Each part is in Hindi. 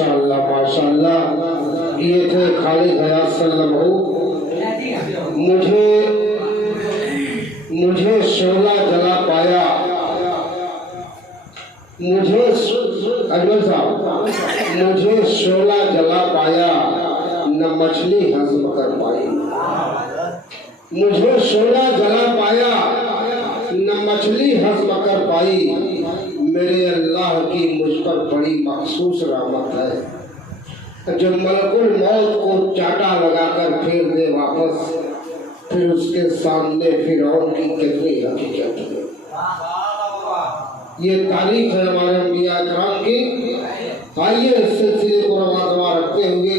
माशाअल्लाह माशाअल्लाह। ये थे खालिद हयात सल्लल्लाहु। मुझे शोला जला पाया, मुझे अजमल साहब, मुझे शोला जला पाया न मछली हजम कर पाई। मुझे शोला जला पाया न मछली हजम कर पाई। मेरे अल्लाह की मुझ पर बड़ी मखसूस रहमत है, जो मलकुल मौत को चाटा लगाकर फेर दे वापस, फिर उसके सामने फिरौन की कितनी हकीकत है। ये तारीख है हमारे अंबिया इकराम की। आइए इस सिलसिले को रवा रखते हुए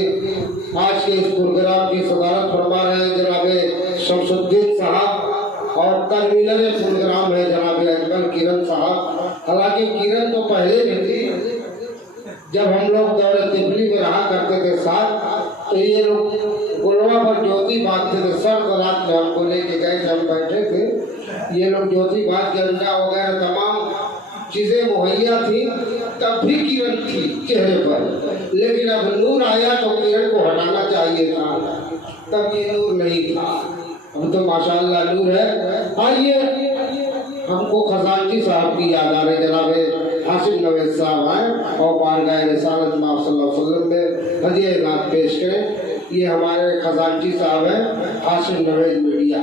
आज के इस प्रोग्राम की सदारत फरमा रहे हैं जनाब शमसुद्दीन साहब और कन्वीनर प्रोग्राम है जनाब अजमल किरण साहब। हालांकि किरण तो पहले भी थी, जब हम लोग दौरे तिबली में रहा करते थे साथ, तो ये लोग गुलवा पर ज्योति बांधते थे। सर रात में हमको लेके गए थे, हम बैठे थे, ये लोग ज्योति बांध के अंडा वगैरह तमाम चीजें मुहैया थी। तब भी किरण थी चेहरे पर, लेकिन अब नूर आया तो किरण को हटाना चाहिए था, तब ये नूर नहीं था। अब तो माशाअल्लाह नूर है। आइए हमको खजानची साहब की याद आ रही, जनाब हाशिम नवेद साहब आए और बारगाह रिसालत में आप सल्लल्लाहु अलैहि वसल्लम में हदिया इनात पेश करें। ये हमारे खजानची साहब हैं, हाशिम नवेद मीडिया।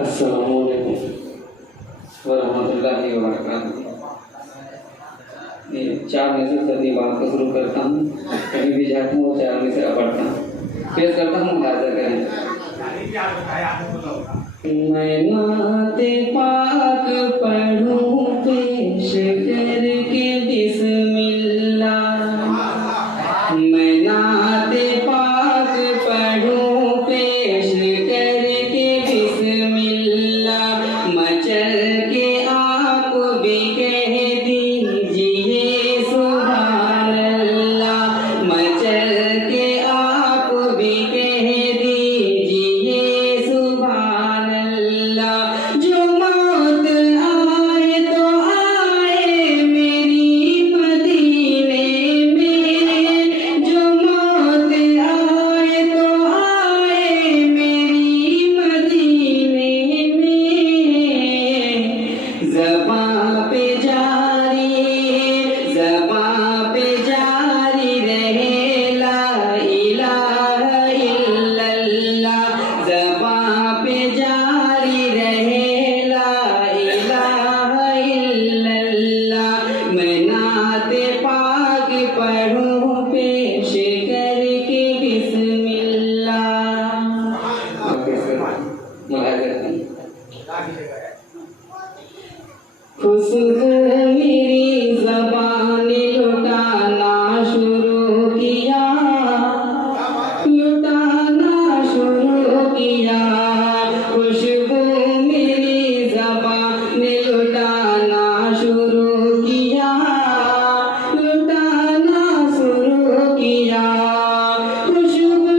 अस्सलामु अलैकुम व रहमतुल्लाहि व बरकातहू। चार में से सदी बात को शुरू करता हूँ, कहीं भी जाता हूँ वो चार में से पढ़ता हूँ, पेश करता हूँ, मुलाजा करें। मैं नाते पाक पढ़ूं पेश करके बिस्मिल्लाह। मैं नाते पाक पढ़ूं पेश करके बिस्मिल्लाह। मचल के आप भी कह दीजिए सुभान अल्लाह। मचल के आप भी कह दीजिए सुभान अल्लाह। जो मौत आए तो आए मेरी मदीने में। जो मौत आए तो आए मेरी मदीने में। ज़बां पे जारी रहे ला इलाहा इल्लल्लाह। ज़बां पे जारी रहे ला इलाहा इल्लल्लाह। मैं नाते पाक पढ़ूं पेश करके बिस्मिल्लाह। खुशबू मेरी ज़बान लुटाना शुरू किया, लुटाना शुरू किया। खुशबू मेरी ज़बान लुटाना शुरू किया, लुटाना शुरू किया। खुशबू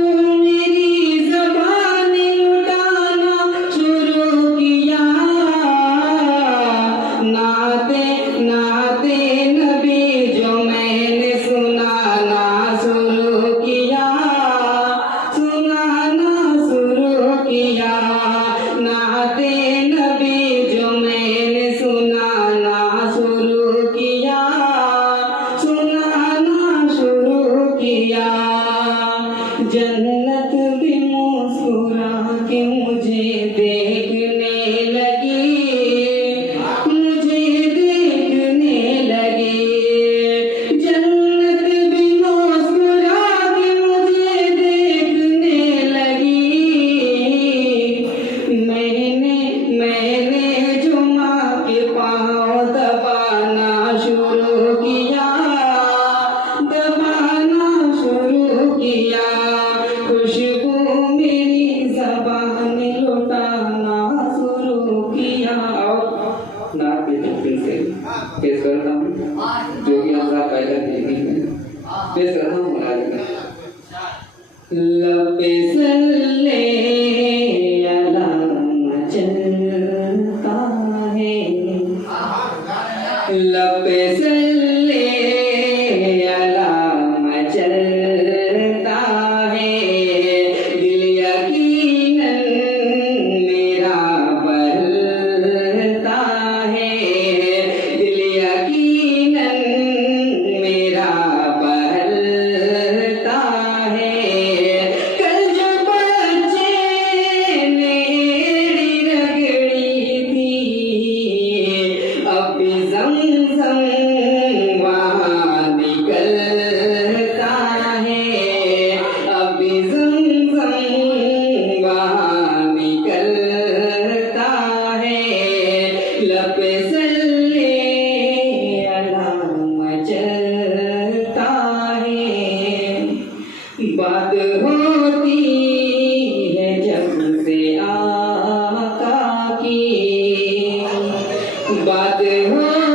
मेरी ज़बान लुटाना शुरू किया। नाते नाते नबी जो मैंने सुनाना शुरू किया, सुनाना शुरू किया। नाते नबी जो मैंने सुनाना शुरू किया, सुनाना शुरू किया। जन्नत भी मुस्कुरा के मुझे देखने लगी, मुझे देखने लगी। जन्नत भी मुस्कुरा के मुझे देखने लगी। मैंने जुमा के पाँव दबाना शुरू किया, दबाना शुरू किया। खुशबू मेरी ज़बान लुटाना शुरू किया। और नाक के चुप्पी से पेश करता हूँ, जो कि हम पहले देखी है, पेश करता हूँ। लबे सल्ले अला चलता है लब सल्ले अला मचलता है दिल यकीनन मेरा बहलता है दिल यकीनन मेरा बहलता है कल जो बच्चे ने रगड़ी थी अब भी ज़म-ज़म वहाँ निकलता है अब भी ज़म-ज़म वहाँ निकलता है लब सल्ले अला मचलता है बात होती है जब से आका की बात हो